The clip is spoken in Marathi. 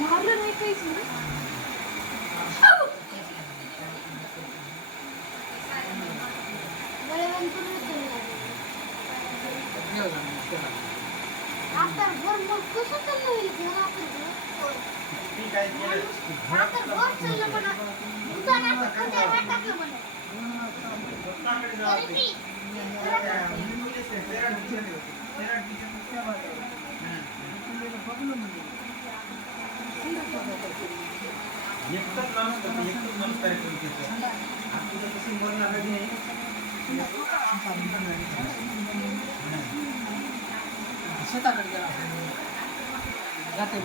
मारलं नाही काहीच ना. आता बरोबर कसं चाललं होईल घरा आपण ठीक आहे आता बस चाललं म्हणा दुकानात कधी टाकलं म्हणा शेताकडे गेला जाते